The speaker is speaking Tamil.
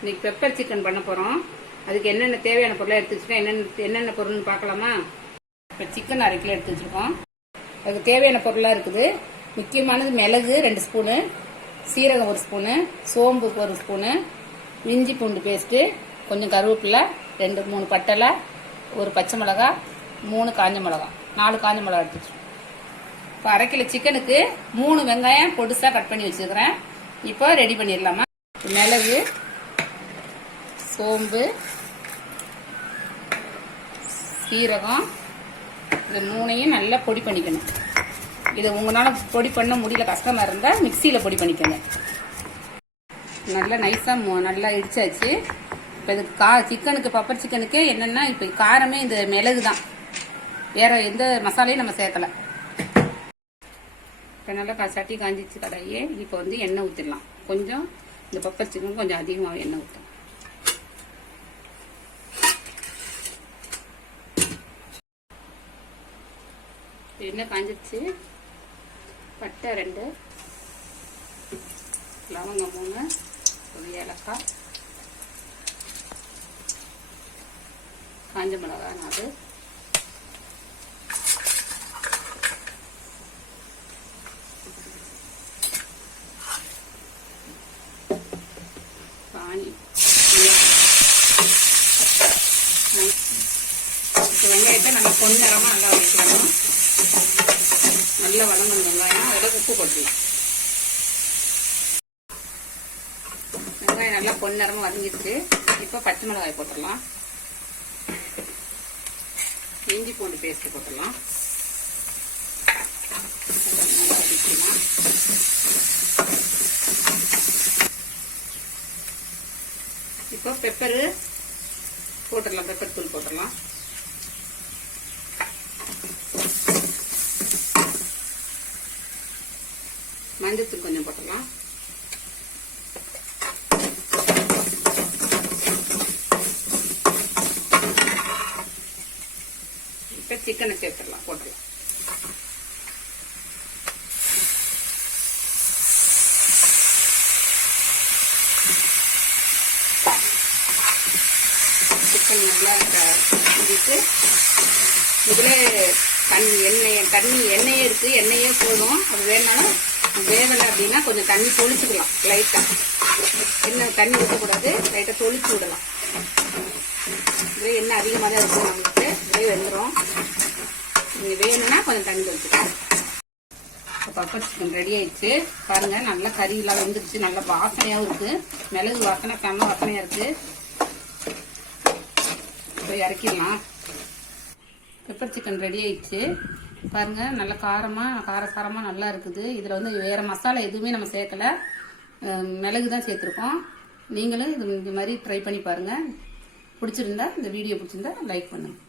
இன்னைக்கு பெப்பர் சிக்கன் பண்ண போகிறோம். அதுக்கு என்னென்ன தேவையான பொருளாக எடுத்து வச்சுருக்கோம், என்னென்ன பொருள்னு பார்க்கலாமா? இப்போ சிக்கன் 1/2 கிலோ எடுத்து வச்சுருக்கோம். அதுக்கு தேவையான பொருளாக இருக்குது. முக்கியமானது மிளகு 2 ஸ்பூனு, சீரகம் 1 ஸ்பூனு, சோம்பு 1 ஸ்பூனு, இஞ்சி பூண்டு பேஸ்ட்டு, கொஞ்சம் கருவேப்பிலை, 2-3 பட்டலை, 1 பச்சை மிளகா, 3 காஞ்ச மிளகா, 4 காஞ்ச மிளகா எடுத்து வச்சுருக்கோம். இப்போ 1/2 கிலோ சிக்கனுக்கு 3 வெங்காயம் பொடுசாக கட் பண்ணி வச்சுருக்கிறேன். இப்போ ரெடி பண்ணிடலாமா? மிளகு, சோம்பு, சீரகம், இது 3ஐயும் நல்லா பொடி பண்ணிக்கணும். இதை உங்களால் பொடி பண்ண முடியல, கஷ்டமாக இருந்தால் மிக்சியில் பொடி பண்ணிக்கோங்க. நல்லா நைஸாக நல்லா இடிச்சாச்சு. இப்போ இது சிக்கனுக்கு பெப்பர் சிக்கனுக்கு என்னென்னா இப்போ காரமே இந்த மிளகு தான், வேறு எந்த மசாலையும் நம்ம சேர்க்கலை. இப்போ நல்லா சட்டி காஞ்சிச்சு கடாயே. இப்போ எண்ணெய் ஊற்றிடலாம். கொஞ்சம் இந்த பெப்பர் சிக்கன் கொஞ்சம் அதிகமாக எண்ணெய் ஊற்றலாம். எண்ணெய் காஞ்சிச்சு. பட்டை 2, லவங்கம் 3, ஒரு ஏலக்காய், காஞ்ச மிளகா 4, பானி, வெங்காயத்தை நம்ம பொன்னிறமா நல்லா வதக்கணும். நல்லா வதங்கணும் வெங்காயம். அதில் உப்பு போட்டுக்கலாம். வெங்காயம் நல்லா பொன்னிறமா வதங்கிடுச்சு. இப்போ பச்சை மிளகாய் போட்டுடலாம். இஞ்சி பூண்டு பேஸ்ட் போட்டுடலாம். இப்போ பெப்பரு போட்டுடலாம். பெப்பர் தூள் போட்டுடலாம். மஞ்சத்தூள் கொஞ்சம் போட்டுடலாம். இப்போ சிக்கனை சேர்த்துடலாம். போட்டுடலாம். சிக்கன் நல்லா ஊற்றிட்டு இதில் எண்ணெயே இருக்குது. எண்ணெயே போதும். அது வேணாலும் வேகலை அப்படின்னா கொஞ்சம் தண்ணி தொளிச்சுக்கலாம். லைட்டாக எண்ணெய் தண்ணி ஊற்றக்கூடாது, லைட்டாக தொளிச்சு விடலாம். இதே எண்ணெய் அதிகமாக தான் இருக்கும் நம்மளுக்கு. இதே வெந்துடும். நீங்கள் வேணும்னா கொஞ்சம் தண்ணி தொளிச்சுக்கலாம். பெப்பர் சிக்கன் ரெடி ஆயிடுச்சு. பாருங்க, நல்லா கறியெல்லாம் வெந்துருச்சு. நல்லா வாசனையாகவும் இருக்குது. மிளகு வாசனை செம்ம வாசனையாக இருக்குது. இப்போ இறக்கிடலாம். பெப்பர் சிக்கன் ரெடி ஆயிடுச்சு. பாருங்க, நல்ல காரசாரமாக நல்லா இருக்குது. இதில் வேறு மசாலா எதுவுமே நம்ம சேர்க்கலை, மிளகு தான் சேர்த்துருக்கோம். நீங்களும் இது மாதிரி ட்ரை பண்ணி பாருங்கள். பிடிச்சிருந்தா, இந்த வீடியோ பிடிச்சிருந்தா லைக் பண்ணுங்கள்.